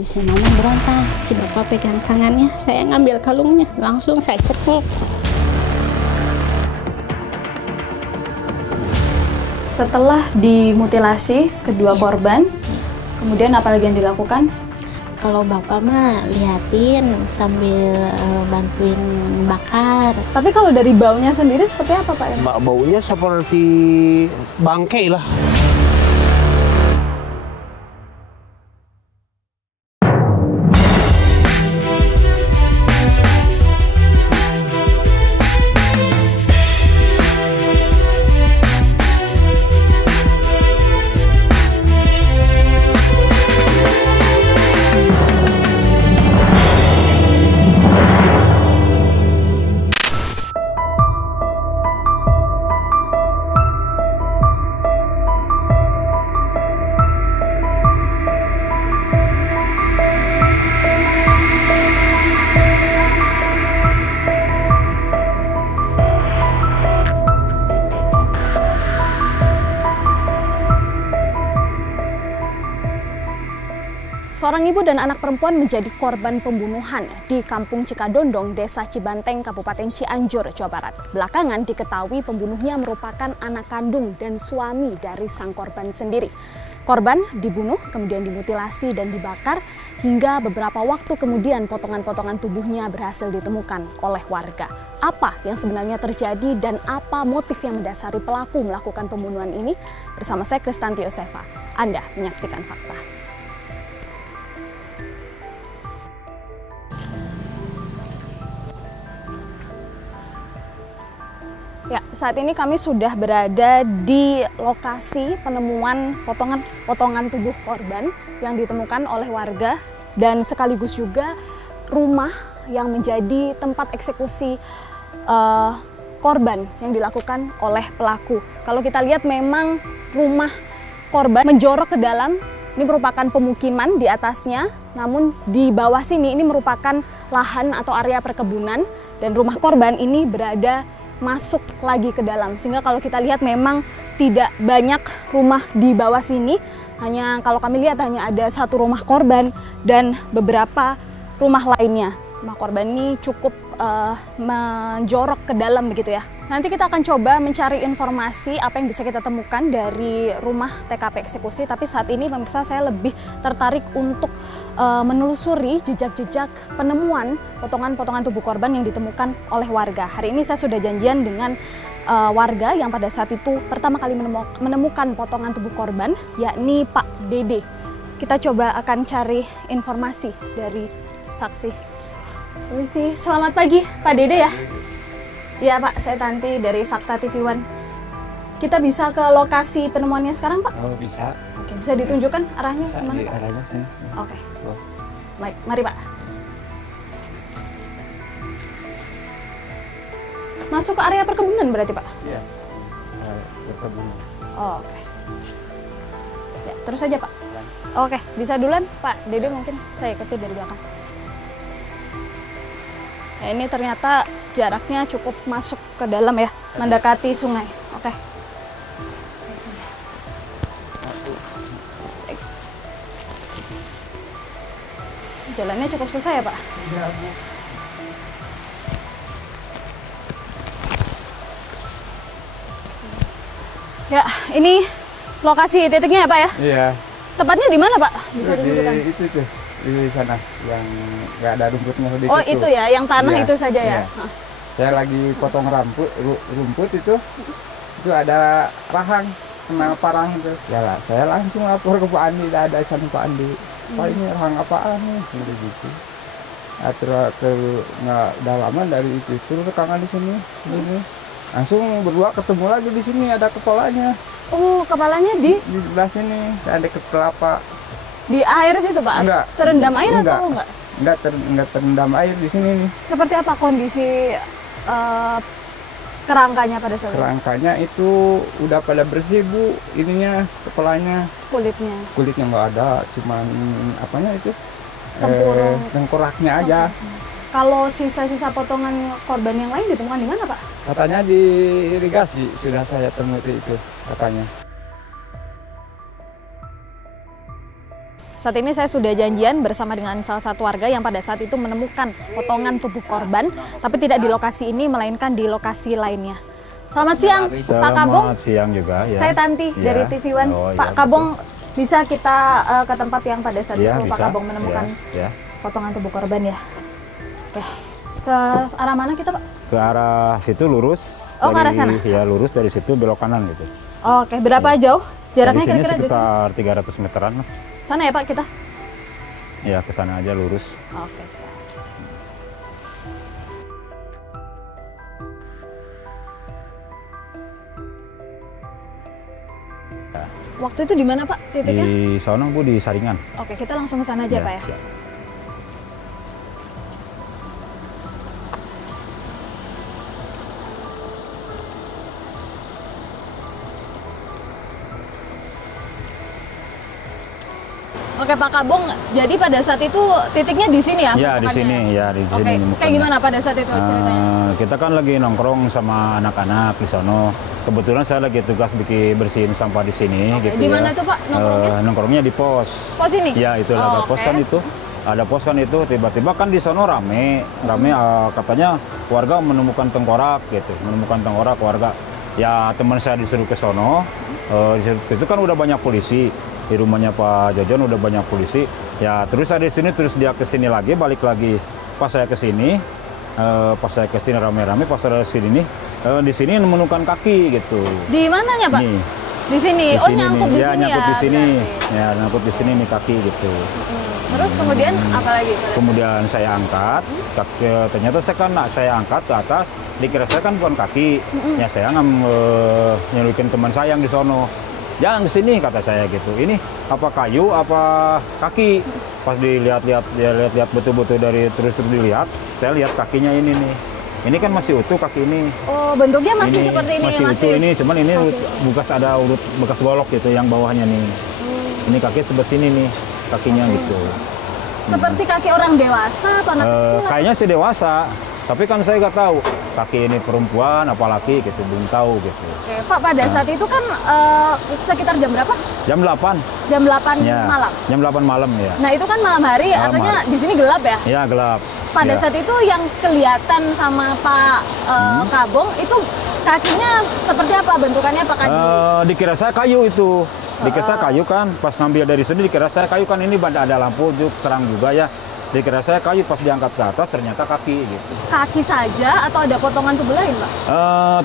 Si mama berontak, si bapak pegang tangannya, saya ngambil kalungnya, langsung saya cepuk. Setelah dimutilasi kedua korban, kemudian apa lagi yang dilakukan? Kalau bapak mah liatin sambil bantuin bakar. Tapi kalau dari baunya sendiri seperti apa Pak? Baunya seperti bangkai lah. Seorang ibu dan anak perempuan menjadi korban pembunuhan di Kampung Cikadondong, Desa Cibanteng, Kabupaten Cianjur, Jawa Barat. Belakangan diketahui pembunuhnya merupakan anak kandung dan suami dari sang korban sendiri. Korban dibunuh, kemudian dimutilasi dan dibakar, hingga beberapa waktu kemudian potongan-potongan tubuhnya berhasil ditemukan oleh warga. Apa yang sebenarnya terjadi dan apa motif yang mendasari pelaku melakukan pembunuhan ini? Bersama saya Kristanti Yosefa, Anda menyaksikan Fakta. Ya, saat ini kami sudah berada di lokasi penemuan potongan tubuh korban yang ditemukan oleh warga dan sekaligus juga rumah yang menjadi tempat eksekusi korban yang dilakukan oleh pelaku. Kalau kita lihat memang rumah korban menjorok ke dalam, ini merupakan pemukiman di atasnya, namun di bawah sini ini merupakan lahan atau area perkebunan dan rumah korban ini berada masuk lagi ke dalam, sehingga kalau kita lihat memang tidak banyak rumah di bawah sini, hanya kalau kami lihat hanya ada satu rumah korban dan beberapa rumah lainnya. Rumah korban ini cukup menjorok ke dalam begitu ya. Nanti kita akan coba mencari informasi apa yang bisa kita temukan dari rumah TKP eksekusi, tapi saat ini pemirsa saya lebih tertarik untuk menelusuri jejak-jejak penemuan potongan-potongan tubuh korban yang ditemukan oleh warga. Hari ini saya sudah janjian dengan warga yang pada saat itu pertama kali menemukan potongan tubuh korban, yakni Pak Dede. Kita coba akan cari informasi dari saksi. Permisi, selamat pagi Pak Dede ya? Iya Pak, saya Tanti dari Fakta TV One. Kita bisa ke lokasi penemuannya sekarang Pak? Oh bisa. Oke, bisa ditunjukkan arahnya Bisa kemana di Pak? arahnya sini. Oke, Oh. baik, mari Pak. Masuk ke area perkebunan berarti Pak? Iya. Perkebunan. Oh, oke. Ya, terus aja Pak. Oke, bisa duluan Pak Dede, mungkin saya ikuti dari belakang. Ya, ini ternyata jaraknya cukup masuk ke dalam ya, mendekati sungai. Oke. Jalannya cukup susah ya Pak? Iya Bu. Ya, ini lokasi titiknya ya Pak ya? Iya. Tepatnya di mana Pak? Bisa Di ditunjukkan? itu tuh di sana yang nggak ada rumputnya di Oh situ. itu ya, yang tanah Iya, itu saja ya? iya. Saya lagi potong rumput itu ada rahang kena parang itu. Ya lah, saya langsung lapor ke Pak Andi, ada sana Pak Andi. Pak ini rahang apaan nih? Gitu. Terus nggak udah lama dari itu rekangan di sini. Ini. Langsung berdua ketemu lagi di sini ada kepalanya. Oh, kepalanya di Sebelah sini ada kelapa. air situ Pak? Enggak. Terendam air Enggak. atau enggak? Enggak terendam air di sini nih. Seperti apa kondisi kerangkanya pada saat itu? Kerangkanya itu udah pada bersih Bu, ininya kepalanya, Kulitnya nggak ada, cuman apanya itu Tempurung. tengkoraknya aja. Kalau sisa-sisa potongan korban yang lain ditemukan di mana Pak? Katanya di irigasi sudah saya temui itu katanya. Saat ini saya sudah janjian bersama dengan salah satu warga yang pada saat itu menemukan potongan tubuh korban, tapi tidak di lokasi ini, melainkan di lokasi lainnya. Selamat siang, Pak Kabong. Selamat siang juga. Ya. Saya Tanti dari TV One. Pak Kabong, bisa kita ke tempat yang pada saat itu Pak Kabong menemukan potongan tubuh korban ya? Oke, ke arah mana kita Pak? Ke arah situ lurus. Oh, ke arah sana? Ya, lurus dari situ belok kanan gitu. Oke, berapa jauh? Jaraknya dari sini kira-kira sekitar 300 meteran. Sana ya Pak kita? Ya, ke sana aja lurus. Oke, siap. Waktu itu di mana Pak titiknya? Di sono Bu, di Saringan. Oke, kita langsung ke sana aja Ya, Pak ya. siap. Oke Pak Kabong, jadi pada saat itu titiknya di sini ya? Ya, di penemukannya? sini. Ya, di Oke, sini. kayak gimana pada saat itu ceritanya? Kita kan lagi nongkrong sama anak-anak di sono. Kebetulan saya lagi tugas bikin bersihin sampah di sini. Oke, Gitu di ya. mana tuh Pak nongkrongnya? Nongkrongnya di pos. Pos ini? Ya, itu ada pos kan itu. Ada pos kan itu, tiba-tiba kan di sono rame katanya warga menemukan tengkorak gitu, menemukan tengkorak warga. Ya teman saya disuruh ke sono, itu kan udah banyak polisi di rumahnya Pak Jojon, udah banyak polisi. Ya terus saya di sini, terus dia ke sini lagi, balik lagi. Pas saya ke sini, rame-rame, pas saya ke sini di sini menemukan kaki gitu. Di mananya Pak? Nih. Di sini. Oh, nyangkut di sini ya. Nyangkut di sini. Berarti. Ya, nyangkut di sini nih kaki gitu. Terus kemudian apa lagi? Kemudian saya angkat, ternyata saya angkat ke atas, dikira saya kan bukan kaki. Ya saya nyelukin teman saya yang di sono. Jangan di sini kata saya gitu. Ini apa kayu apa kaki? Pas dilihat betul-betul dari terus dilihat, saya lihat kakinya ini nih. Ini kan masih utuh kaki ini. Oh, bentuknya masih seperti ini. Masih utuh ini, cuman ini ada bekas golok gitu yang bawahnya nih. Ini kaki seperti ini nih kakinya gitu. Seperti kaki orang dewasa atau anak kecil? Kayaknya sih dewasa, tapi kan saya nggak tahu kaki ini perempuan apa laki gitu, belum tahu gitu. Oke, Pak, pada saat itu kan sekitar jam berapa? Jam 8. Jam 8 ya, malam. Jam 8 malam ya. Nah, itu kan malam hari, artinya di sini gelap ya? Iya, gelap. Pada ya. saat itu yang kelihatan sama Pak Kabong itu kakinya seperti apa bentukannya Pak Kabong? Dikira saya kayu itu. Dikira saya kayu kan, pas ngambil dari sini dikira saya kayu kan, ini ada lampu terang juga ya. Dikira saya kayu, pas diangkat ke atas ternyata kaki gitu. Kaki saja atau ada potongan tubuh lain Pak?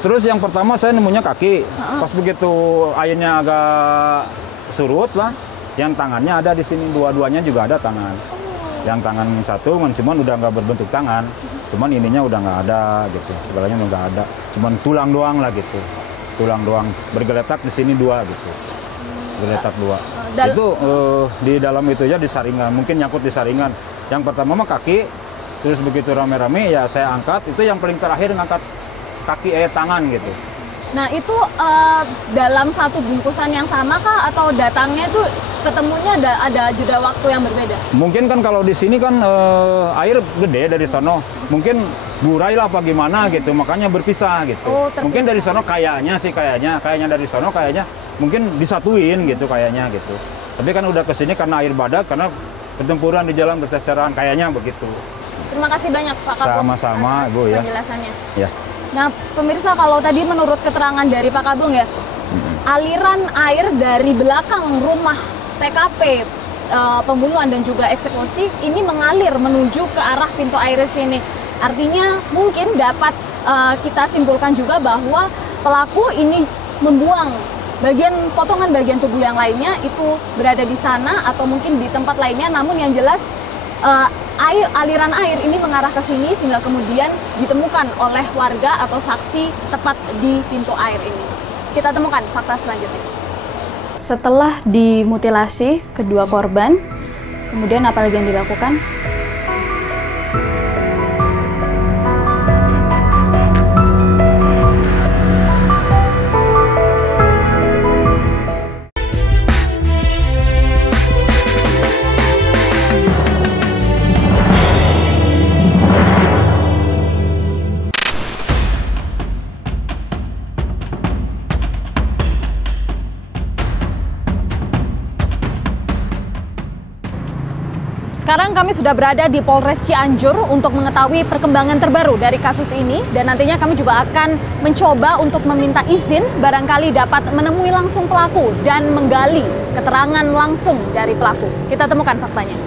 Terus yang pertama saya nemunya kaki. Pas begitu airnya agak surut lah, yang tangannya ada di sini, dua-duanya juga ada tangan. Yang tangan satu cuman udah nggak berbentuk tangan, cuman ininya udah nggak ada gitu, segalanya udah nggak ada, cuman tulang doang lah gitu, tulang doang bergeletak di sini dua gitu, geletak dua. Itu di dalam itu ya di saringan, mungkin nyangkut di saringan. Yang pertama mah kaki, terus begitu rame-rame ya saya angkat, itu yang paling terakhir ngangkat kaki tangan gitu. Nah itu dalam satu bungkusan yang sama kah atau datangnya itu ketemunya ada jeda waktu yang berbeda? Mungkin kan kalau di sini kan air gede dari sono, mungkin burai lah apa gimana gitu, makanya berpisah gitu. Oh, mungkin dari sono kayaknya dari sono mungkin disatuin gitu kayaknya gitu. Tapi kan udah kesini karena air badak, karena pertempuran di jalan berseceran, kayaknya begitu. Terima kasih banyak Pak Kabong sama-sama, atas Bu, ya. penjelasannya. Ya. Nah pemirsa, kalau tadi menurut keterangan dari Pak Kabong ya, aliran air dari belakang rumah TKP pembunuhan dan juga eksekusi ini mengalir menuju ke arah pintu air sini. Artinya mungkin dapat kita simpulkan juga bahwa pelaku ini membuang potongan bagian tubuh yang lainnya itu berada di sana atau mungkin di tempat lainnya, namun yang jelas aliran air ini mengarah ke sini sehingga kemudian ditemukan oleh warga atau saksi tepat di pintu air ini. Kita temukan fakta selanjutnya. Setelah dimutilasi kedua korban, kemudian apa lagi yang dilakukan? Sekarang kami sudah berada di Polres Cianjur untuk mengetahui perkembangan terbaru dari kasus ini, dan nantinya kami juga akan mencoba untuk meminta izin barangkali dapat menemui langsung pelaku dan menggali keterangan langsung dari pelaku. Kita temukan faktanya.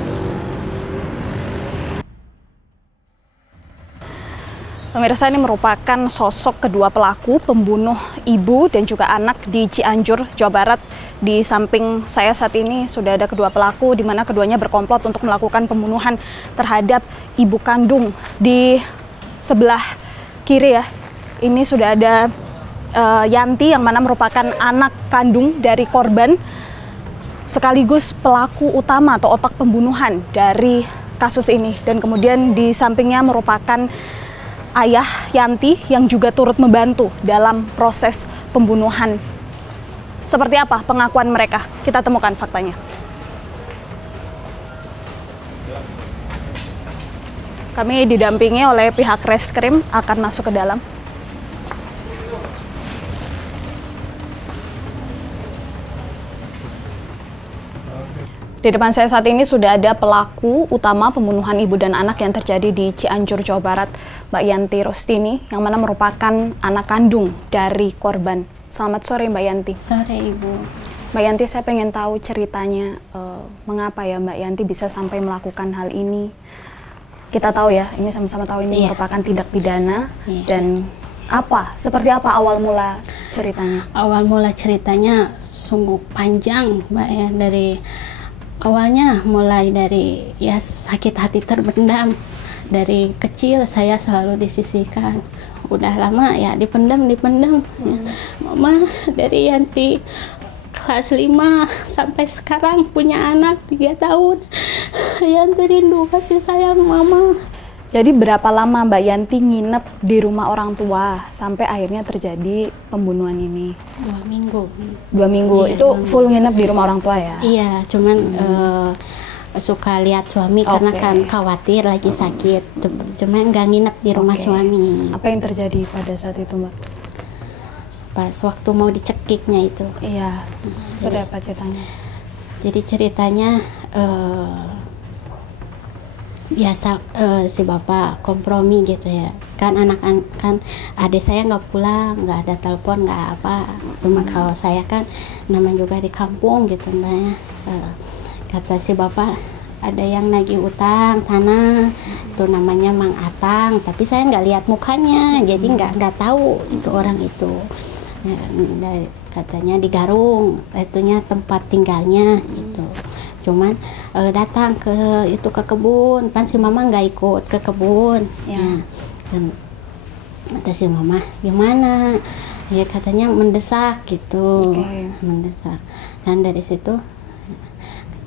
Pemirsa, ini merupakan sosok kedua pelaku pembunuh ibu dan juga anak di Cianjur, Jawa Barat. Di samping saya saat ini sudah ada kedua pelaku, di mana keduanya berkomplot untuk melakukan pembunuhan terhadap ibu kandung. Di sebelah kiri ya, ini sudah ada Yanti yang mana merupakan anak kandung dari korban, sekaligus pelaku utama atau otak pembunuhan dari kasus ini. Dan kemudian di sampingnya merupakan ayah Yanti yang juga turut membantu dalam proses pembunuhan. Seperti apa pengakuan mereka? Kita temukan faktanya. Kami didampingi oleh pihak reskrim akan masuk ke dalam. Di depan saya saat ini sudah ada pelaku utama pembunuhan ibu dan anak yang terjadi di Cianjur, Jawa Barat, Mbak Yanti Rostini, yang mana merupakan anak kandung dari korban. Selamat sore Mbak Yanti. Sore Ibu. Mbak Yanti, saya pengen tahu ceritanya mengapa ya Mbak Yanti bisa sampai melakukan hal ini. Kita tahu ya, ini sama-sama tahu ini merupakan tindak pidana, dan seperti apa awal mula ceritanya? Awal mula ceritanya sungguh panjang Mbak ya, dari awalnya mulai dari ya sakit hati terpendam. Dari kecil saya selalu disisihkan. Udah lama ya dipendam. Ya. Mama dari Yanti kelas 5 sampai sekarang punya anak 3 tahun. Yanti rindu kasih sayang Mama. Jadi berapa lama Mbak Yanti nginep di rumah orang tua sampai akhirnya terjadi pembunuhan ini? 2 minggu. 2 minggu, iya, itu full nginep di rumah orang tua ya? Iya, cuman suka lihat suami karena kan khawatir lagi sakit. Cuman nggak nginep di rumah suami. Apa yang terjadi pada saat itu Mbak? Pas waktu mau dicekiknya itu. Iya, seperti apa ceritanya? Jadi ceritanya biasa si bapak kompromi gitu ya, kan adik saya nggak pulang, nggak ada telepon, nggak apa. Cuma kalau saya kan namanya juga di kampung gitu Mbak ya. Kata si bapak ada yang nagih utang tanah, itu namanya Mang Atang, tapi saya nggak lihat mukanya, jadi nggak tahu itu orang itu. Ya, katanya di Garung, itunya tempat tinggalnya gitu. Cuman datang ke kebun, kan si Mama nggak ikut ke kebun. Ya. Dan kata si Mama, gimana? Ya katanya mendesak gitu, mendesak. Dan dari situ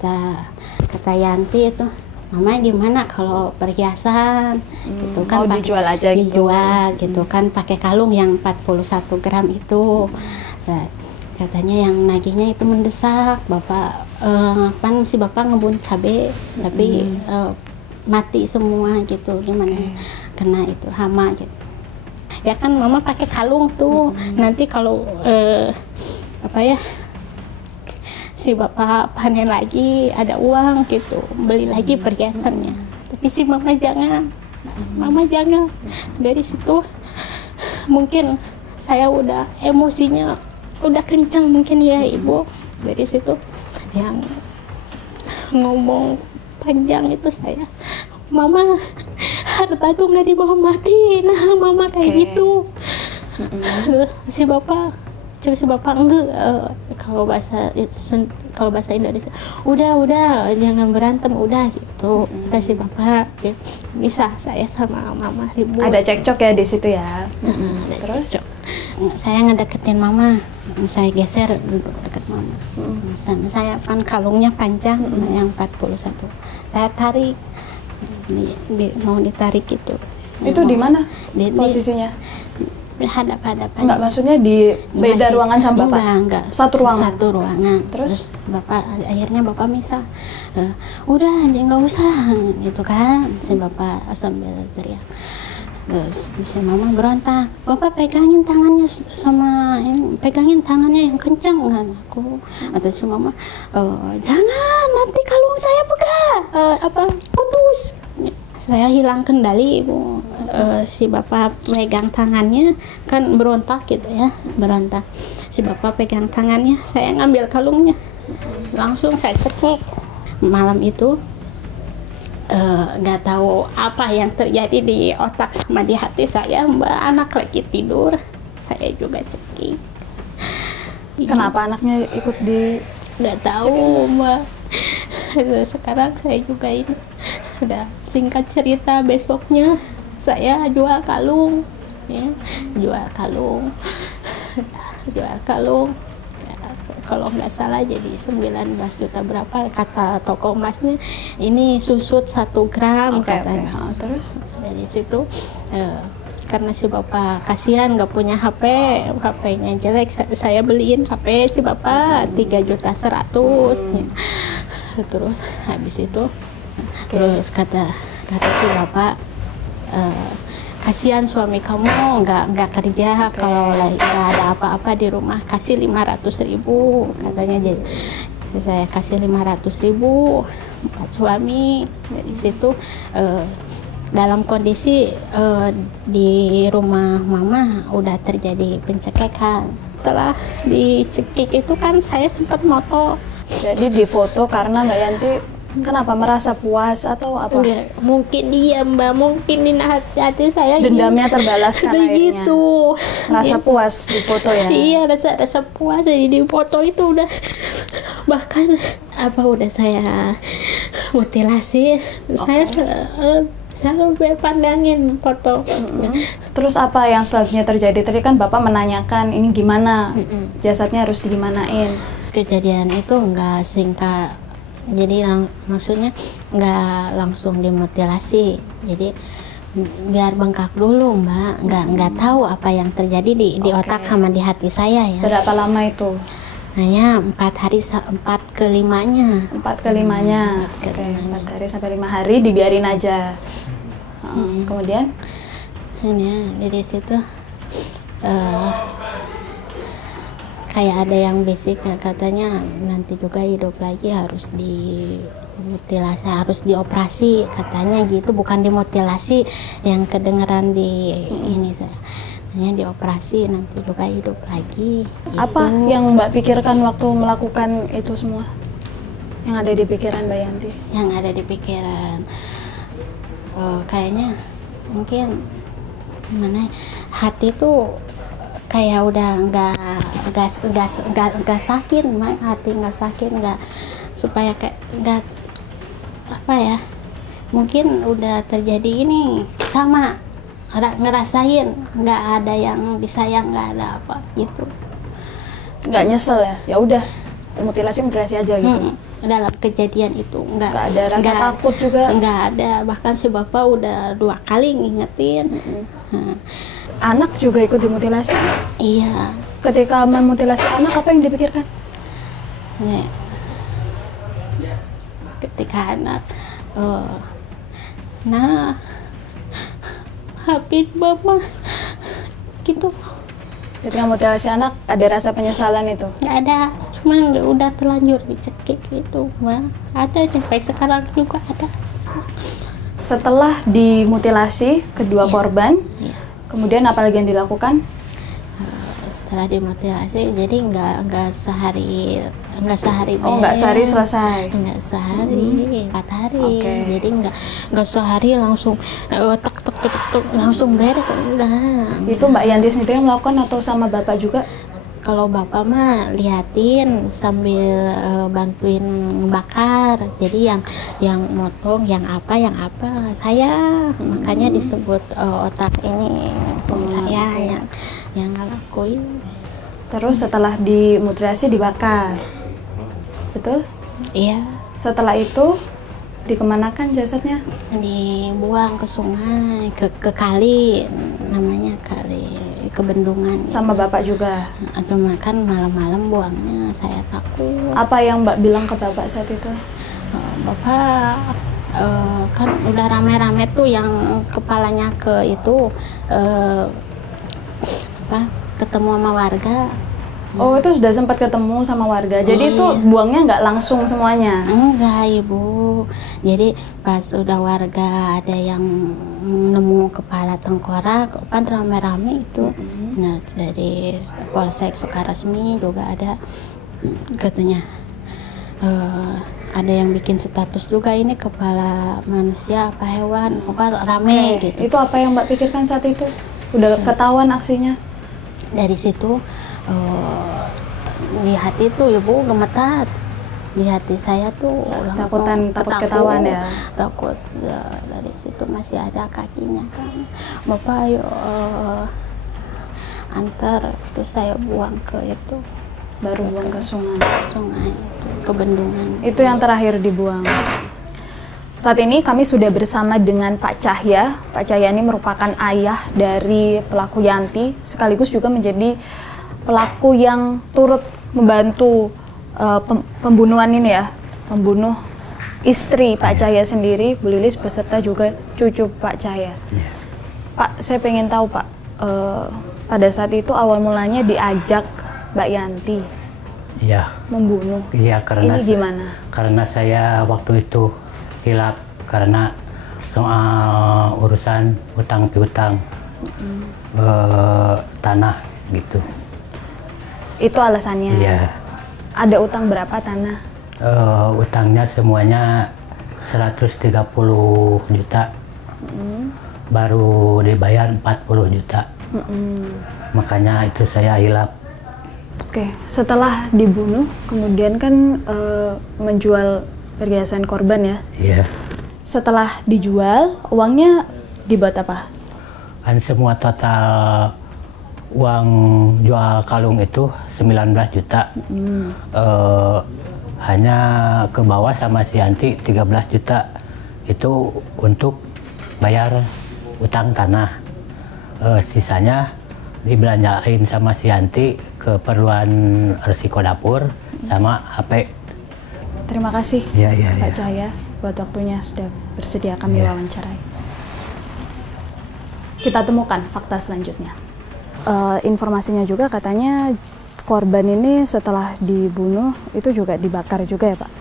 kata Yanti itu, Mama gimana kalau perhiasan gitu kan, mau dijual aja dijual gitu kan, pakai kalung yang 41 gram itu. Nah, katanya yang nagihnya itu mendesak, bapak kan si bapak ngebun cabai tapi mati semua gitu, gimana kena itu hama gitu. Ya kan Mama pakai kalung tuh, nanti kalau si bapak panen lagi ada uang gitu, beli lagi perhiasannya. Tapi si Mama jangan. Dari situ mungkin saya udah emosinya udah kencang mungkin ya Ibu. Dari situ yang ngomong panjang itu saya, Mama harta tuh nggak dibawa mati. Nah Mama kayak gitu. Terus si bapak enggak, kalau bahasa Indonesia udah jangan berantem udah gitu. Kata si bapak ya, bisa saya sama Mama ribut. Ada cekcok ya di situ ya. Terus saya ngedeketin Mama, saya geser duduk dekat Mama. Sama saya kan kalungnya panjang, yang 41. Saya tarik, mau ditarik gitu. Itu di mana posisinya? Hadap-hadapan. Enggak, maksudnya di beda ruangan sama Bapak? Enggak. Satu ruangan? Satu ruangan. Terus akhirnya Bapak misah. Udah, dia nggak usah gitu kan. Si Bapak sambil teriak. Terus si Mama berontak, Bapak pegangin tangannya pegangin tangannya yang kencang kan aku. Atau si Mama, jangan nanti kalung saya pegang. putus. Saya hilang kendali, Ibu. Si bapak megang tangannya, kan berontak gitu ya, berontak. Si bapak pegang tangannya, saya ngambil kalungnya, langsung saya cekik. Malam itu nggak tahu apa yang terjadi di otak sama di hati saya, Mbak. Anak lagi tidur, saya juga cekik. Kenapa anaknya ikut di? Nggak tahu, Mbak. Sekarang saya juga ini udah singkat cerita, besoknya saya jual kalung, ya, jual kalung. Ya, kalau nggak salah jadi 19 juta berapa, kata toko emasnya ini susut 1 gram katanya. Terus dari situ karena si bapak kasihan nggak punya HP-nya jelek, saya beliin HP si bapak 3.100.000. Terus habis itu terus kata si bapak, kasihan suami kamu nggak kerja, kalau lagi nggak ada apa-apa di rumah, kasih 500.000 katanya. Jadi saya kasih 500.000 buat suami. Dari situ dalam kondisi di rumah mama udah terjadi pencekekan. Setelah dicekik itu kan saya sempat moto. jadi difoto karena Mbak Yanti kenapa, merasa puas atau apa? Enggak, mungkin dia, Mbak, mungkin di hati saya Dendamnya terbalaskan begitu. Merasa puas di foto ya? Iya, rasa puas. Jadi di foto itu udah, bahkan udah saya mutilasi. Saya selalu pandangin foto. Terus apa yang selanjutnya terjadi? Tadi kan Bapak menanyakan ini gimana, jasadnya harus digimanain. Kejadian itu nggak singkat, jadi maksudnya nggak langsung dimutilasi. Jadi biar bengkak dulu, Mbak. Nggak tahu apa yang terjadi di otak sama di hati saya ya. Berapa lama itu? Hanya 4 hari, 4 ke 5-nya. 4 ke 5-nya. Oke, 4 hari sampai 5 hari dibiarin aja. Kemudian? Ini dari situ kayak ada yang basic, katanya nanti juga hidup lagi harus dimutilasi, harus dioperasi katanya gitu, bukan dimutilasi yang kedengeran di ini saya. Hanya dioperasi nanti juga hidup lagi. Apa yang Mbak pikirkan waktu melakukan itu semua? Yang ada di pikiran Mbak Yanti? Yang ada di pikiran kayaknya mungkin gimana, hati tuh kayak udah nggak sakit, hati nggak sakit, nggak, supaya kayak nggak apa ya, mungkin udah terjadi ini sama ngerasain nggak ada yang disayang, nggak ada apa gitu, nggak nyesel ya? Ya udah, mutilasi aja gitu. Dalam kejadian itu nggak ada rasa takut juga, nggak ada, bahkan si bapak udah 2 kali ngingetin. Anak juga ikut dimutilasi? Iya. Ketika memutilasi anak, apa yang dipikirkan? Nih, ketika anak, nah, Habib Mama, gitu. Ketika mutilasi anak, ada rasa penyesalan itu? Nggak ada, cuman udah terlanjur dicekik gitu, Mbak. Ada, sampai sekarang juga ada. Setelah dimutilasi kedua korban, kemudian apa lagi yang dilakukan? Setelah dimutilasi, jadi nggak sehari beres. Nggak sehari selesai? Nggak sehari, 4 hari. Jadi nggak sehari langsung tek langsung beres, enggak. Itu Mbak Yanti sendiri yang melakukan atau sama Bapak juga? Kalau Bapak mah liatin sambil bantuin bakar. Jadi yang motong, yang apa saya, makanya disebut otak ini saya yang ngelakuin. Terus setelah dimutilasi dibakar, betul? Iya. Setelah itu dikemanakan jasadnya? Dibuang ke sungai, ke kali, namanya kali, ke bendungan. Sama Bapak juga? Atau makan malam-malam buangnya, saya takut. Apa yang Mbak bilang ke Bapak saat itu? Bapak kan udah rame-rame tuh yang kepalanya ke itu ketemu sama warga. Oh, itu sudah sempat ketemu sama warga. Jadi itu buangnya nggak langsung semuanya? Enggak, Ibu. Jadi pas udah warga ada yang nemu kepala tengkorak, kan rame-rame itu. Nah, dari Polsek Sukaresmi juga ada katanya ada yang bikin status juga ini kepala manusia apa hewan, pokoknya rame gitu. Itu apa yang Mbak pikirkan saat itu? Udah ketahuan aksinya? Dari situ di hati tuh Ibu gemetar, di hati saya tuh takut ketahuan ya. Takut ya, dari situ masih ada kakinya kan, Bapak ayo antar, terus saya buang ke itu, Baru buang ke sungai itu, ke bendungan. Itu yang terakhir dibuang. Saat ini kami sudah bersama dengan Pak Cahya. Pak Cahya ini merupakan ayah dari pelaku Yanti, sekaligus juga menjadi pelaku yang turut membantu pembunuhan ini ya, membunuh istri Pak Cahya sendiri, Bu Lilis, beserta juga cucu Pak Cahya. Pak, saya pengen tahu Pak, pada saat itu awal mulanya diajak Mbak Yanti membunuh. Iya, karena ini gimana? Karena saya waktu itu hilap karena soal urusan utang piutang tanah gitu. Itu alasannya? Iya. Ada utang berapa tanah? Utangnya semuanya 130 juta. Baru dibayar 40 juta. Makanya itu saya hilap. Oke, setelah dibunuh, kemudian kan menjual perhiasan korban ya? Iya. Setelah dijual, uangnya dibuat apa? Semua total uang jual kalung itu 19 juta. Hanya ke bawah sama si Yanti 13 juta. Itu untuk bayar utang tanah. Sisanya dibelanjain sama si Yanti keperluan resiko dapur sama HP. Terima kasih Pak Cahya buat waktunya sudah bersedia kami wawancarai. Kita temukan fakta selanjutnya. Informasinya juga katanya korban ini setelah dibunuh itu juga dibakar juga ya Pak?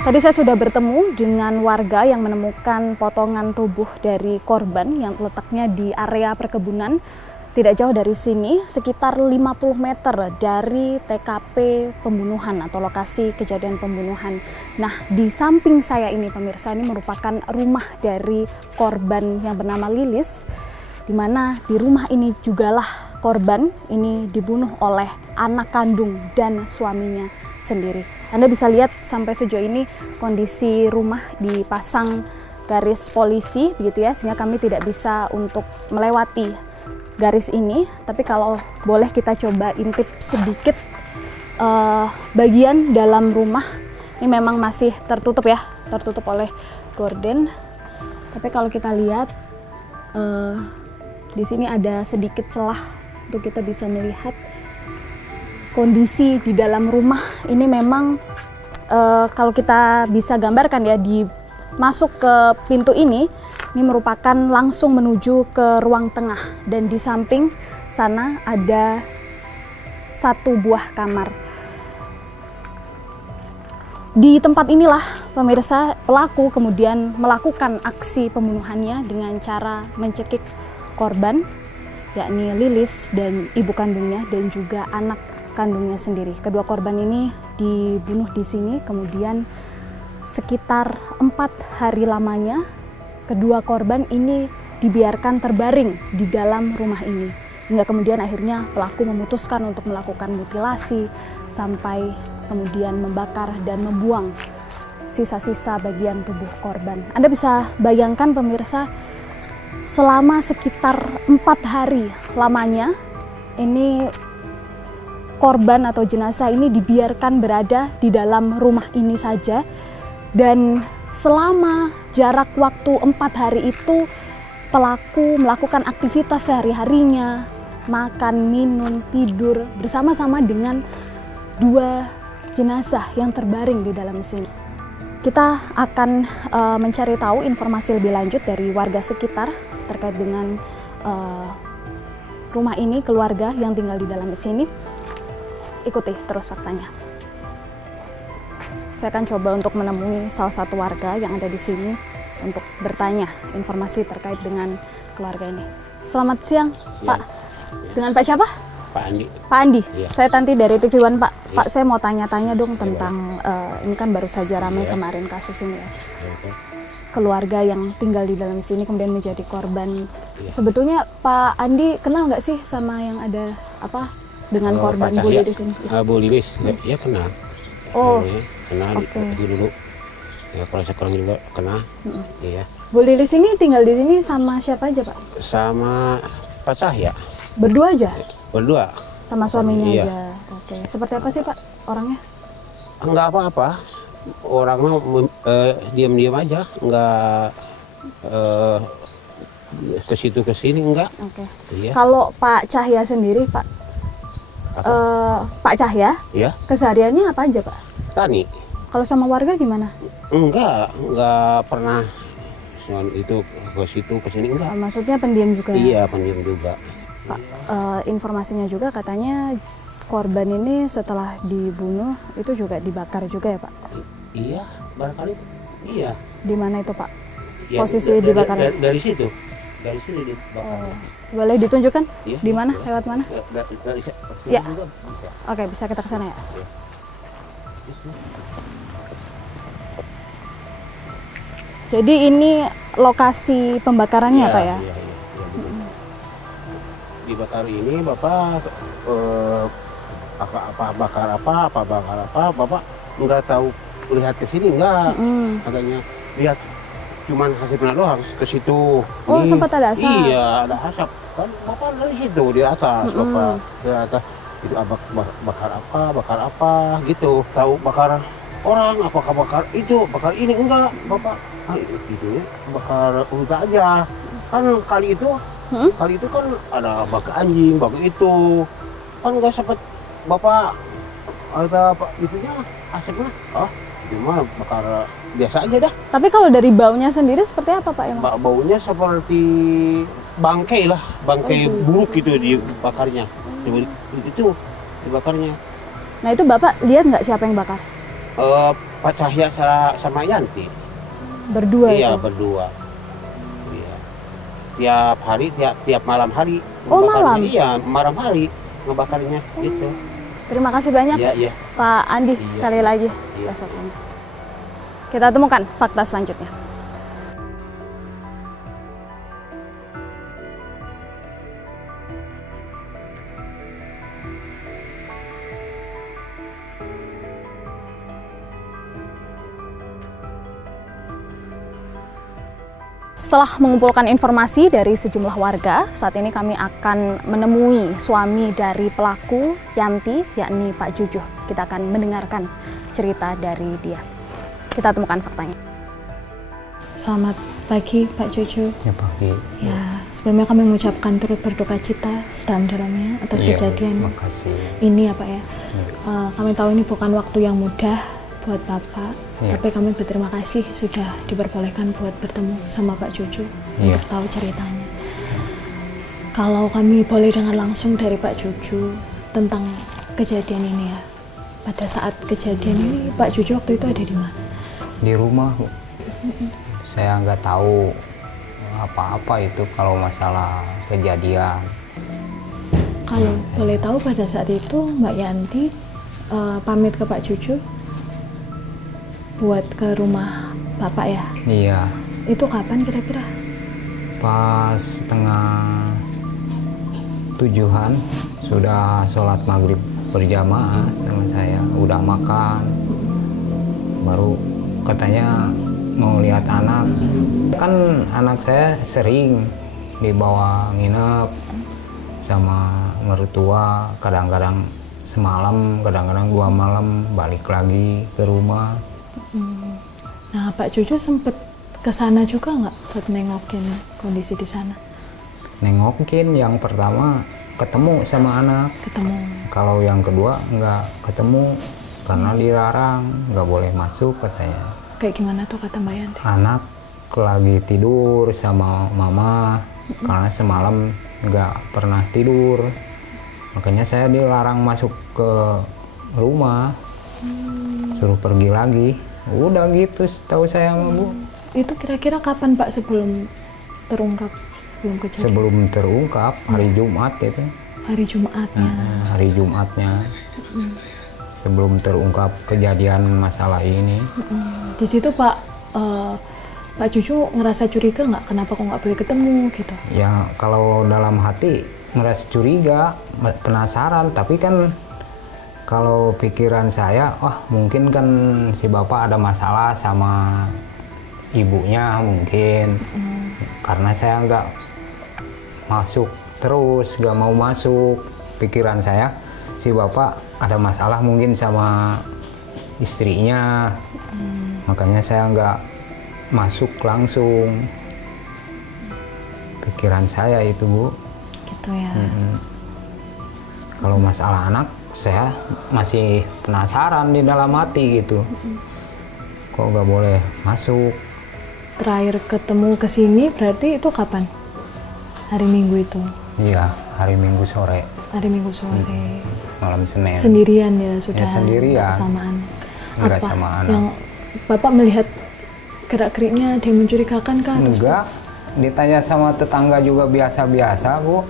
Tadi saya sudah bertemu dengan warga yang menemukan potongan tubuh dari korban yang letaknya di area perkebunan tidak jauh dari sini, sekitar 50 meter dari TKP pembunuhan atau lokasi kejadian pembunuhan. Nah, di samping saya ini pemirsa, ini merupakan rumah dari korban yang bernama Lilis, di mana di rumah ini jugalah korban ini dibunuh oleh anak kandung dan suaminya sendiri. Anda bisa lihat sampai sejauh ini kondisi rumah dipasang garis polisi begitu ya, sehingga kami tidak bisa untuk melewati garis ini. Tapi kalau boleh kita coba intip sedikit bagian dalam rumah. Ini memang masih tertutup ya, tertutup oleh gorden. Tapi kalau kita lihat di sini ada sedikit celah untuk kita bisa melihat kondisi di dalam rumah ini. Memang kalau kita bisa gambarkan ya, di masuk ke pintu ini merupakan langsung menuju ke ruang tengah, dan di samping sana ada satu buah kamar. Di tempat inilah pemirsa pelaku kemudian melakukan aksi pembunuhannya dengan cara mencekik korban, yakni Lilis dan ibu kandungnya dan juga anak kandungnya sendiri. Kedua korban ini dibunuh di sini, kemudian sekitar 4 hari lamanya kedua korban ini dibiarkan terbaring di dalam rumah ini, hingga kemudian akhirnya pelaku memutuskan untuk melakukan mutilasi sampai kemudian membakar dan membuang sisa-sisa bagian tubuh korban. Anda bisa bayangkan pemirsa, selama sekitar 4 hari lamanya ini korban atau jenazah ini dibiarkan berada di dalam rumah ini saja, dan selama jarak waktu 4 hari itu pelaku melakukan aktivitas sehari-harinya, makan, minum, tidur bersama-sama dengan 2 jenazah yang terbaring di dalam sini. Kita akan mencari tahu informasi lebih lanjut dari warga sekitar terkait dengan rumah ini, keluarga yang tinggal di dalam sini. Ikuti terus faktanya. Saya akan coba untuk menemui salah satu warga yang ada di sini untuk bertanya informasi terkait dengan keluarga ini. Selamat siang, Pak. Dengan Pak siapa? Pak Andi. Pak Andi. Ya. Saya Tanti dari TV One, Pak. Pak, saya mau tanya-tanya dong tentang ini kan baru saja ramai kemarin kasus ini ya. Keluarga yang tinggal di dalam sini kemudian menjadi korban. Sebetulnya Pak Andi kenal nggak sih sama yang ada dengan korban Bu Lilis ini? Bu Lilis, ya kenal. Oh, kenal oke. dulu. Ya kalau sekarang juga kenal. Iya. Bu Lilis ini tinggal di sini sama siapa aja, Pak? Sama Pak Cahya. Berdua aja? Berdua. Sama suaminya Iya. aja. Oke. Seperti apa sih, Pak, orangnya? Enggak apa-apa. Orang mah diam-diam aja, enggak ke situ ke sini enggak. Oke. Iya. Kalau Pak Cahya sendiri, Pak, Pak Cahya, Ya, kesehariannya apa aja, Pak? tani. Kalau sama warga gimana? Enggak pernah itu ke situ ke sini enggak. Maksudnya pendiam juga? Iya, pendiam juga. Pak, informasinya juga katanya korban ini setelah dibunuh itu juga dibakar juga ya, Pak? Iya, barangkali. Iya. Di mana itu, Pak? Ya, Posisi dibakarnya? Dari situ. Dari situ dibakar. Boleh ditunjukkan? Iya. Di mana? Lewat mana? Dari Ya. juga bisa. Oke, bisa kita ke sana ya? Jadi ini lokasi pembakarannya, Iya, Pak ya? iya. Dibakar ini Bapak bakar apa, Bapak nggak tahu lihat ke sini enggak. Agaknya lihat cuman asapnya doang ke situ. Oh, sempat ada asap? Iya, ada asap. Kan Bapak dari situ di atas, Bapak di atas itu bakar apa gitu. Tahu bakar orang, apakah bakar itu, bakar ini enggak, Bapak. Itu bakar unta aja. Kan kali itu kan ada bakar anjing, bakar itu. Kan enggak sempat Bapak ada itunya asapnya. Cuma bakar biasa aja dah. Tapi kalau dari baunya sendiri seperti apa, Pak? Emang? Baunya seperti bangkai lah, bangkai buruk gitu dibakarnya. Itu dibakarnya. Nah, itu Bapak lihat nggak siapa yang bakar? Pak Cahya sama Yanti. Berdua Iya, itu? berdua. Iya. Tiap hari, tiap malam hari. Oh, ngebakarnya. malam? Iya, malam hari ngebakarnya gitu. Terima kasih banyak, Iya, iya. Pak Andi, Iya. sekali lagi. Iya. Kita temukan fakta selanjutnya. Setelah mengumpulkan informasi dari sejumlah warga, saat ini kami akan menemui suami dari pelaku, Yanti, yakni Pak Jujuh. Kita akan mendengarkan cerita dari dia. Kita temukan faktanya. Selamat pagi Pak Jujuh. Ya pagi. Ya, sebelumnya kami mengucapkan turut berduka cita sedalam-dalamnya atas kejadian Makasih. ini ya Pak ya. Kami tahu ini bukan waktu yang mudah buat Bapak, tapi kami berterima kasih sudah diperbolehkan buat bertemu sama Pak Jujuh untuk tahu ceritanya. Kalau kami boleh dengar langsung dari Pak Jujuh tentang kejadian ini ya. Pada saat kejadian ini Pak Jujuh waktu itu ada di mana? Di rumah. Saya nggak tahu apa-apa itu kalau masalah kejadian. Kalau boleh tahu pada saat itu Mbak Yanti pamit ke Pak Jujuh buat ke rumah Bapak ya? Iya. Itu kapan kira-kira? Pas setengah 7-an sudah sholat maghrib berjamaah sama saya, udah makan, baru katanya mau lihat anak. Kan anak saya sering dibawa nginep sama mertua, kadang-kadang semalam, kadang-kadang 2 malam balik lagi ke rumah. Nah, Pak Cucu sempet ke sana juga nggak buat nengokin kondisi di sana? Nengokin, yang pertama ketemu sama anak. Ketemu. Kalau yang kedua nggak ketemu karena dilarang, nggak boleh masuk katanya. Kayak gimana tuh kata Mbak Yanti? Anak lagi tidur sama mama karena semalam nggak pernah tidur. Makanya saya dilarang masuk ke rumah, suruh pergi lagi. Udah gitu setahu saya sama Bu. Itu kira-kira kapan Pak sebelum terungkap? Belum kejadian? Sebelum terungkap, hari Jumat itu. Hari Jumatnya? Hari Jumatnya. Sebelum terungkap kejadian masalah ini. Di situ Pak Cucu ngerasa curiga nggak? Kenapa kok nggak boleh ketemu gitu? Ya kalau dalam hati ngerasa curiga, penasaran, tapi kan kalau pikiran saya, wah mungkin kan si bapak ada masalah sama ibunya mungkin, karena saya nggak masuk terus, nggak mau masuk. Pikiran saya si bapak ada masalah mungkin sama istrinya, makanya saya nggak masuk langsung. Pikiran saya itu Bu. Gitu ya. Kalau masalah anak, saya masih penasaran di dalam hati gitu. Kok nggak boleh masuk? Terakhir ketemu ke sini berarti itu kapan? Hari Minggu itu? Iya, hari Minggu sore. Hari Minggu sore. Malam Senin. Sendirian ya sudah? Ya, sendirian. Sama anak. Enggak Apa sama anak. yang Bapak melihat gerak-geriknya dia mencurigakan kah? Enggak. Ditanya sama tetangga juga biasa-biasa Bu.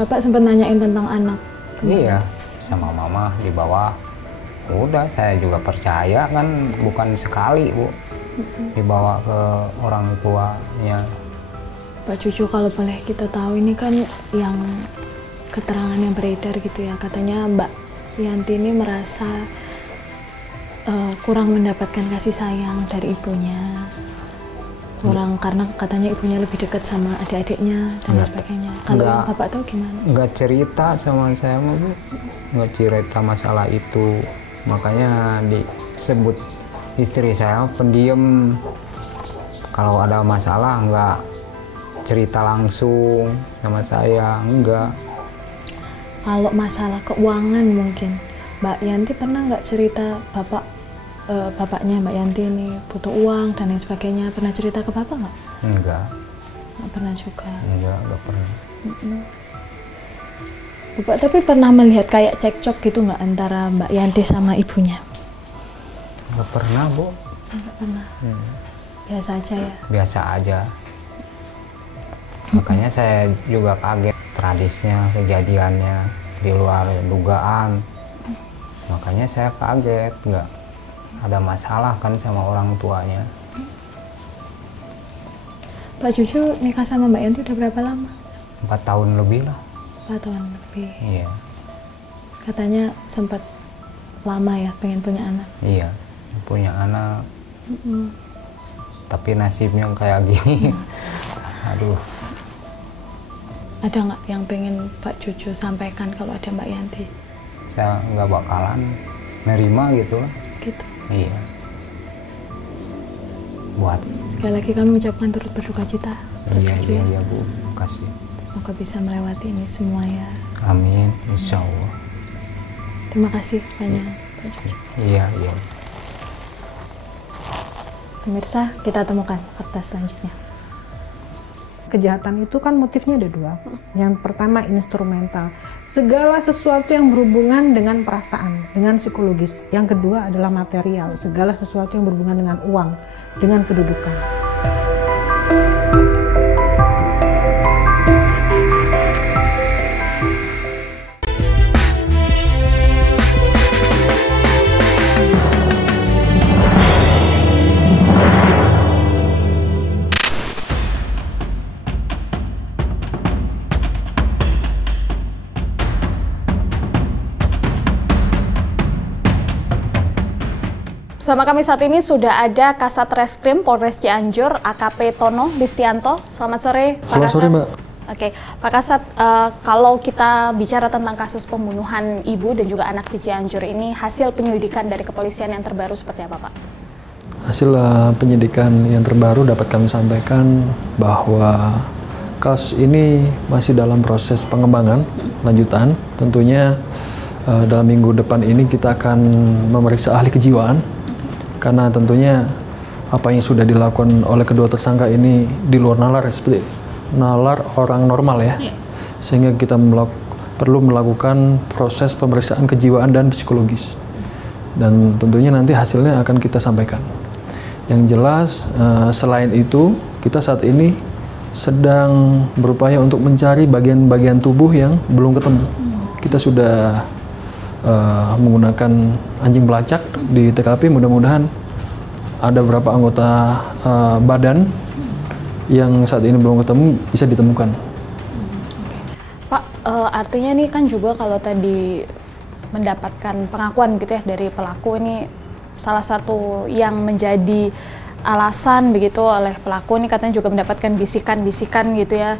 Bapak sempat nanyain tentang anak? Iya, sama mama di bawah. Udah, saya juga percaya kan, bukan sekali Bu dibawa ke orang tuanya. Pak Cucu, kalau boleh kita tahu, ini kan yang keterangan yang beredar gitu ya, katanya Mbak Yanti ini merasa kurang mendapatkan kasih sayang dari ibunya, kurang karena katanya ibunya lebih dekat sama adik-adiknya dan sebagainya. Kalau yang Bapak tahu gimana? Nggak cerita sama saya mah Bu, nggak cerita masalah itu, makanya disebut istri saya pendiam. Kalau ada masalah nggak cerita langsung sama saya, enggak. Kalau masalah keuangan mungkin Mbak Yanti pernah nggak cerita bapaknya Mbak Yanti ini butuh uang dan lain sebagainya, pernah cerita ke Bapak nggak? Enggak. Nggak pernah juga. Enggak pernah. Bapak tapi pernah melihat kayak cekcok gitu nggak antara Mbak Yanti sama ibunya? Nggak pernah Bu. Nggak pernah. Biasa aja ya? Biasa aja. Makanya saya juga kaget tradisinya, kejadiannya di luar dugaan. Makanya saya kaget, nggak ada masalah kan sama orang tuanya. Pak Cucu nikah sama Mbak Yanti udah berapa lama? 4 tahun lebih lah. 4 tahun lebih. Iya. Katanya sempat lama ya pengen punya anak. Iya, punya anak. Tapi nasibnya kayak gini. Aduh. Ada nggak yang pengen Pak Cucu sampaikan kalau ada Mbak Yanti? Saya nggak bakalan nerima gitu lah. Gitu. Iya. Buat. Sekali lagi kami mengucapkan turut berduka cita. Iya Bu, makasih. Semoga bisa melewati ini semua ya. Amin, insya Allah. Terima kasih banyak Pak Cucu. Iya. Pemirsa, kita temukan fakta selanjutnya. Kejahatan itu kan motifnya ada 2. Yang pertama instrumental, segala sesuatu yang berhubungan dengan perasaan, dengan psikologis. Yang kedua adalah material, segala sesuatu yang berhubungan dengan uang, dengan kedudukan. Bersama kami saat ini sudah ada Kasat Reskrim Polres Cianjur, AKP Tono Listianto. Selamat sore, Pak Selamat sore, Mbak. Oke, Pak Kasat, kalau kita bicara tentang kasus pembunuhan ibu dan juga anak di Cianjur ini, hasil penyelidikan dari kepolisian yang terbaru seperti apa, Pak? Hasil penyidikan yang terbaru dapat kami sampaikan bahwa kasus ini masih dalam proses pengembangan lanjutan. Tentunya dalam minggu depan ini kita akan memeriksa ahli kejiwaan, karena tentunya apa yang sudah dilakukan oleh kedua tersangka ini di luar nalar, seperti nalar orang normal ya, sehingga kita perlu melakukan proses pemeriksaan kejiwaan dan psikologis, dan tentunya nanti hasilnya akan kita sampaikan. Yang jelas selain itu kita saat ini sedang berupaya untuk mencari bagian-bagian tubuh yang belum ketemu. Kita sudah menggunakan anjing pelacak di TKP, mudah-mudahan ada beberapa anggota badan yang saat ini belum ketemu bisa ditemukan. Pak, artinya ini kan juga kalau tadi mendapatkan pengakuan gitu ya dari pelaku, ini salah satu yang menjadi alasan begitu oleh pelaku ini katanya juga mendapatkan bisikan-bisikan gitu ya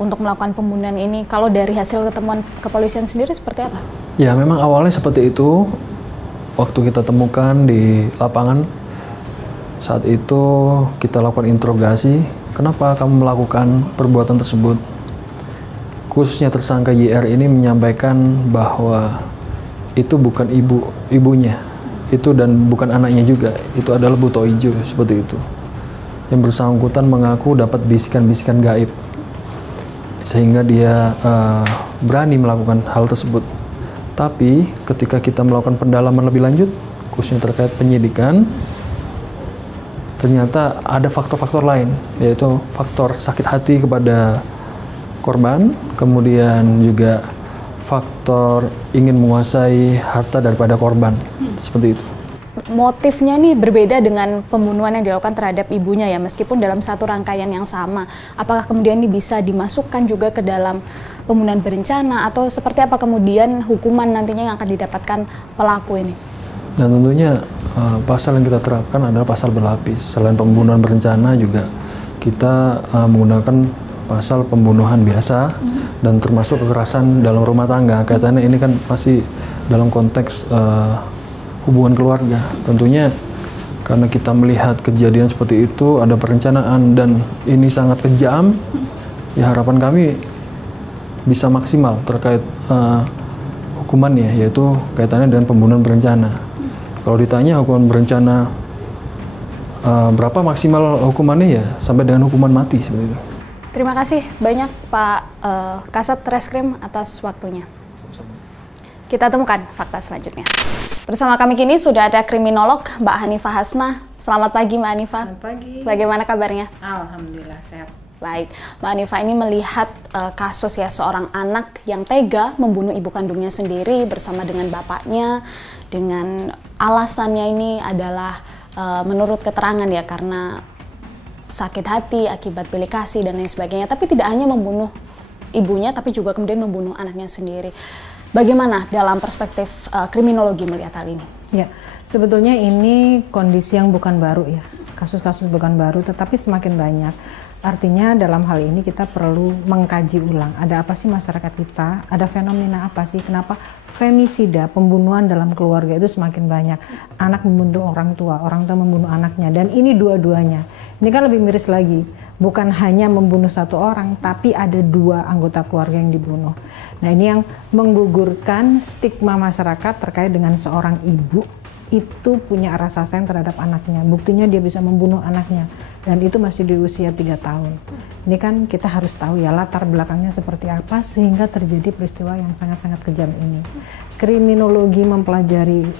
untuk melakukan pembunuhan ini. Kalau dari hasil ketemuan kepolisian sendiri seperti apa? Ya, memang awalnya seperti itu. Waktu kita temukan di lapangan, saat itu kita lakukan interogasi, kenapa kamu melakukan perbuatan tersebut? Khususnya tersangka YR ini menyampaikan bahwa itu bukan ibunya, itu dan bukan anaknya juga, itu adalah buto ijo, seperti itu. Yang bersangkutan mengaku dapat bisikan-bisikan gaib, sehingga dia berani melakukan hal tersebut. Tapi ketika kita melakukan pendalaman lebih lanjut, khususnya terkait penyidikan, ternyata ada faktor-faktor lain, yaitu faktor sakit hati kepada korban, kemudian juga faktor ingin menguasai harta daripada korban, seperti itu. Motifnya ini berbeda dengan pembunuhan yang dilakukan terhadap ibunya ya, meskipun dalam satu rangkaian yang sama. Apakah kemudian ini bisa dimasukkan juga ke dalam pembunuhan berencana, atau seperti apa kemudian hukuman nantinya yang akan didapatkan pelaku ini? Dan tentunya pasal yang kita terapkan adalah pasal berlapis. Selain pembunuhan berencana juga kita menggunakan pasal pembunuhan biasa dan termasuk kekerasan dalam rumah tangga. Kaitannya ini kan masih dalam konteks hubungan keluarga. Tentunya karena kita melihat kejadian seperti itu, ada perencanaan dan ini sangat kejam, ya harapan kami bisa maksimal terkait hukumannya, yaitu kaitannya dengan pembunuhan berencana. Kalau ditanya hukuman berencana berapa maksimal hukumannya, ya sampai dengan hukuman mati seperti itu. Terima kasih banyak Pak Kasat Reskrim atas waktunya. Kita temukan fakta selanjutnya. Bersama kami kini sudah ada kriminolog Mbak Hanifah Hasnah. Selamat pagi Mbak Hanifah. Selamat pagi. Bagaimana kabarnya? Alhamdulillah sehat. Baik, Mbak Hanifah ini melihat kasus ya seorang anak yang tega membunuh ibu kandungnya sendiri bersama dengan bapaknya, dengan alasannya ini adalah menurut keterangan ya karena sakit hati akibat bilik kasih dan lain sebagainya. Tapi tidak hanya membunuh ibunya, tapi juga kemudian membunuh anaknya sendiri. Bagaimana dalam perspektif kriminologi melihat hal ini? Ya, sebetulnya ini kondisi yang bukan baru ya. Kasus-kasus bukan baru, tetapi semakin banyak. Artinya dalam hal ini kita perlu mengkaji ulang. Ada apa sih masyarakat kita? Ada fenomena apa sih? Kenapa femisida, pembunuhan dalam keluarga itu semakin banyak? Anak membunuh orang tua membunuh anaknya. Dan ini dua-duanya. Ini kan lebih miris lagi. Bukan hanya membunuh satu orang, tapi ada dua anggota keluarga yang dibunuh. Nah ini yang menggugurkan stigma masyarakat terkait dengan seorang ibu itu punya rasa sayang terhadap anaknya. Buktinya dia bisa membunuh anaknya. Dan itu masih di usia 3 tahun. Ini kan kita harus tahu ya latar belakangnya seperti apa sehingga terjadi peristiwa yang sangat-sangat kejam ini. Kriminologi mempelajari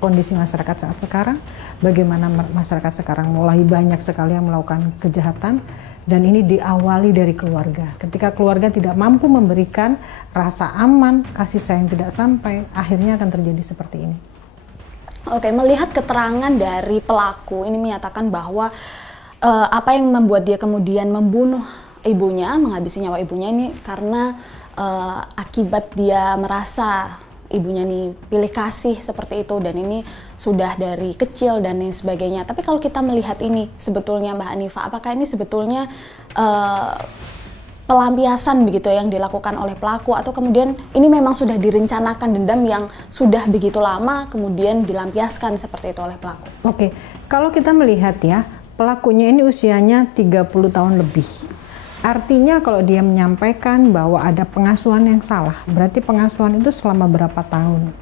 kondisi masyarakat saat sekarang, bagaimana masyarakat sekarang mulai banyak sekali yang melakukan kejahatan, dan ini diawali dari keluarga. Ketika keluarga tidak mampu memberikan rasa aman, kasih sayang tidak sampai, akhirnya akan terjadi seperti ini. Oke, melihat keterangan dari pelaku ini menyatakan bahwa apa yang membuat dia kemudian membunuh ibunya, menghabisi nyawa ibunya ini karena akibat dia merasa ibunya nih pilih kasih seperti itu dan ini sudah dari kecil dan lain sebagainya. Tapi kalau kita melihat ini sebetulnya Mbak Hanifah, apakah ini sebetulnya pelampiasan begitu yang dilakukan oleh pelaku atau kemudian ini memang sudah direncanakan dendam yang sudah begitu lama kemudian dilampiaskan seperti itu oleh pelaku? Oke, kalau kita melihat ya, pelakunya ini usianya 30 tahun lebih. Artinya kalau dia menyampaikan bahwa ada pengasuhan yang salah, berarti pengasuhan itu selama berapa tahun.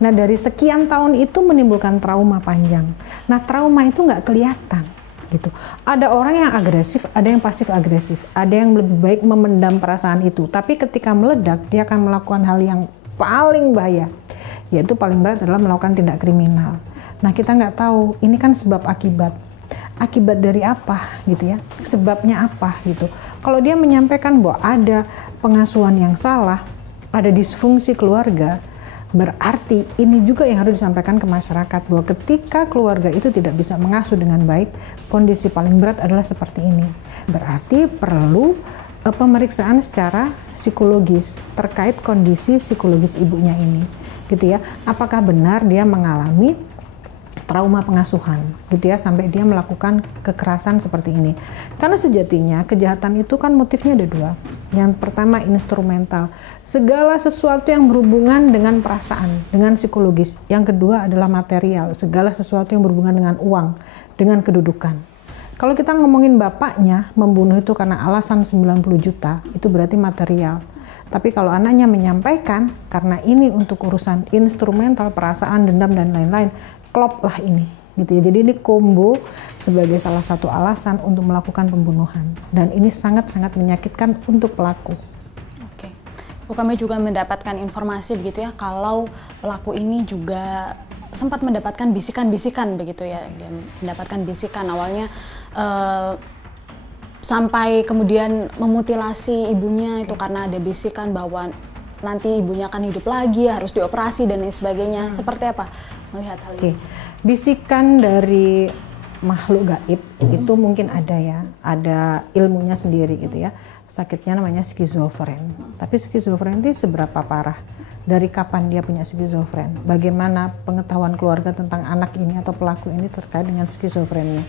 Nah dari sekian tahun itu menimbulkan trauma panjang. Nah trauma itu nggak kelihatan gitu. Ada orang yang agresif, ada yang pasif agresif, ada yang lebih baik memendam perasaan itu. Tapi ketika meledak dia akan melakukan hal yang paling bahaya, yaitu paling berat adalah melakukan tindak kriminal. Nah kita nggak tahu ini kan sebab akibat. Akibat dari apa gitu ya, sebabnya apa gitu. Kalau dia menyampaikan bahwa ada pengasuhan yang salah, ada disfungsi keluarga, berarti ini juga yang harus disampaikan ke masyarakat bahwa ketika keluarga itu tidak bisa mengasuh dengan baik, kondisi paling berat adalah seperti ini. Berarti perlu pemeriksaan secara psikologis terkait kondisi psikologis ibunya ini gitu ya. Apakah benar dia mengalami trauma pengasuhan gitu ya sampai dia melakukan kekerasan seperti ini. Karena sejatinya kejahatan itu kan motifnya ada dua. Yang pertama instrumental, segala sesuatu yang berhubungan dengan perasaan, dengan psikologis. Yang kedua adalah material, segala sesuatu yang berhubungan dengan uang, dengan kedudukan. Kalau kita ngomongin bapaknya membunuh itu karena alasan 90 juta, itu berarti material. Tapi kalau anaknya menyampaikan karena ini untuk urusan instrumental, perasaan, dendam dan lain-lain, klop lah ini gitu ya. Jadi ini combo sebagai salah satu alasan untuk melakukan pembunuhan dan ini sangat-sangat menyakitkan untuk pelaku. Oke. Bu, kami juga mendapatkan informasi begitu ya kalau pelaku ini juga sempat mendapatkan bisikan-bisikan begitu ya. Dia mendapatkan bisikan awalnya sampai kemudian memutilasi ibunya itu karena ada bisikan bahwa nanti ibunya akan hidup lagi, harus dioperasi dan lain sebagainya. Seperti apa melihat hal ini? Bisikan dari makhluk gaib itu mungkin ada ya, ada ilmunya sendiri gitu ya. Sakitnya namanya skizofren. Tapi skizofren itu seberapa parah? Dari kapan dia punya skizofren? Bagaimana pengetahuan keluarga tentang anak ini atau pelaku ini terkait dengan skizofrennya?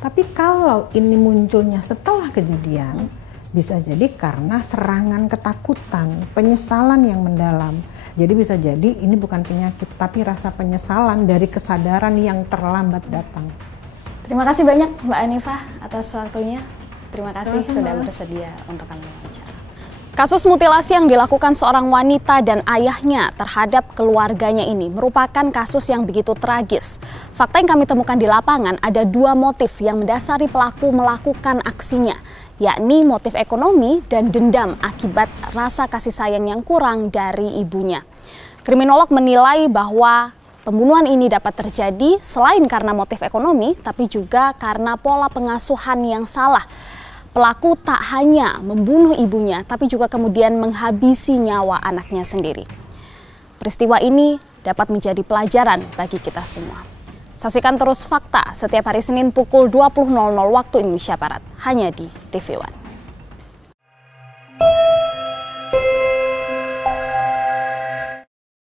Tapi kalau ini munculnya setelah kejadian, bisa jadi karena serangan ketakutan, penyesalan yang mendalam. Jadi bisa jadi ini bukan penyakit, tapi rasa penyesalan dari kesadaran yang terlambat datang. Terima kasih banyak Mbak Hanifah atas waktunya. Terima kasih Sama-sama. sudah bersedia untuk kami wawancara. Kasus mutilasi yang dilakukan seorang wanita dan ayahnya terhadap keluarganya ini merupakan kasus yang begitu tragis. Fakta yang kami temukan di lapangan ada dua motif yang mendasari pelaku melakukan aksinya, yakni motif ekonomi dan dendam akibat rasa kasih sayang yang kurang dari ibunya. Kriminolog menilai bahwa pembunuhan ini dapat terjadi selain karena motif ekonomi, tapi juga karena pola pengasuhan yang salah. Pelaku tak hanya membunuh ibunya, tapi juga kemudian menghabisi nyawa anaknya sendiri. Peristiwa ini dapat menjadi pelajaran bagi kita semua. Saksikan terus Fakta setiap hari Senin pukul 20.00 waktu Indonesia Barat, hanya di TV One.